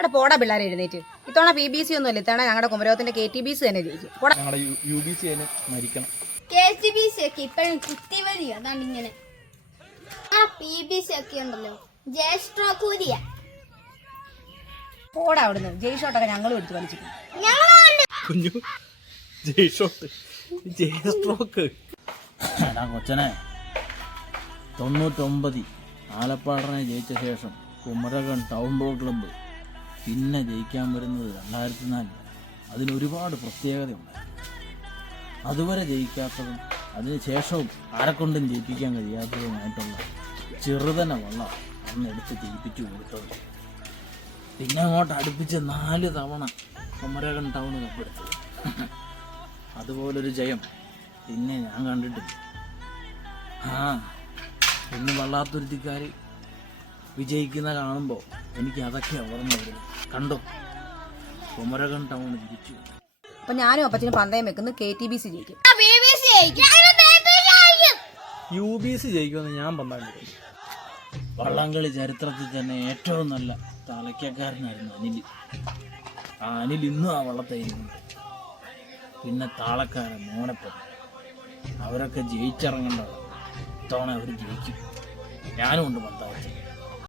അവിടെ പോടാ പിള്ളേരെ എഴുന്നേറ്റ്. ഇത്തവണ പി ബി സി ഒന്നുമില്ല ഇത്തവണ ഞങ്ങളുടെ കുമരകത്തിന്റെ കെ ടി ബി സി തന്നെ ജയിക്കും. പോടാ. ഞങ്ങളുടെ യു ബി സി അതിന് മരിക്കണം. കെ സി ബി സി ഒക്കെ ഇപ്പോഴും അതാണ് ഇങ്ങനെ. ആ പി ബി സി ഒക്കെ ഉണ്ടല്ലോ പോടാ അവിടുന്ന്. ഞങ്ങളും എടുത്ത് കളിച്ചിട്ടുണ്ട് ഞങ്ങളുണ്ട് കുഞ്ഞു ജയ സ്ട്രോക്ക് എടാ കൊച്ചനെ തൊണ്ണൂറ്റൊമ്പതി ആലപ്പാടനെ ജയിച്ച ശേഷം കുമരകം ടൗൺ ബോൾ ക്ലബ്ബ് പിന്നെ ജയിക്കാൻ വരുന്നത് രണ്ടായിരത്തി നാലിൽ അതിനൊരുപാട് പ്രത്യേകതയുണ്ട്. അതുവരെ ജയിക്കാത്തതും അതിന് ശേഷവും ആരെക്കൊണ്ടും ജയിപ്പിക്കാൻ കഴിയാത്തതുമായിട്ടുള്ള ചെറുതന വള്ള അന്ന് എടുത്ത് ജയിപ്പിച്ചു കൊടുത്തത്. പിന്നെ അങ്ങോട്ട് അടുപ്പിച്ച് നാല് തവണ കുമരകൻ ടൗൺ കപ്പെടുത്തത് അതുപോലൊരു ജയം പിന്നെ ഞാൻ കണ്ടിട്ടില്ല. ആ ഇന്ന് വള്ളാത്തുരുത്തിക്കാർ വിജയിക്കുന്ന കാണുമ്പോൾ എനിക്ക് അതൊക്കെ ഓർമ്മ വരും. കണ്ടോ? കുമരകം ടൗൺ ജയിച്ചു അപ്പൊ ഞാനും അപ്പച്ചനും പന്തയം വെക്കുന്നു. കെ ടി ബി സി ജയിക്കും. യു ബി സി ജയിക്കുമെന്ന് ഞാൻ പന്താണ്ടി വള്ളംകളി ചരിത്രത്തിൽ തന്നെ ഏറ്റവും നല്ല തലയ്ക്കക്കാരനായിരുന്നു അനിൽ. ആ അനിൽ ഇന്നും ആ വള്ളത്തായിരുന്നുണ്ട് പിന്നെ താളക്കാരൻ മോനപ്പൻ. അവരൊക്കെ ജയിച്ചിറങ്ങേണ്ടതാണ് ഇത്തവണ അവർ ജയിക്കും. ഞാനും ഉണ്ട് പന്താവത്തിൽ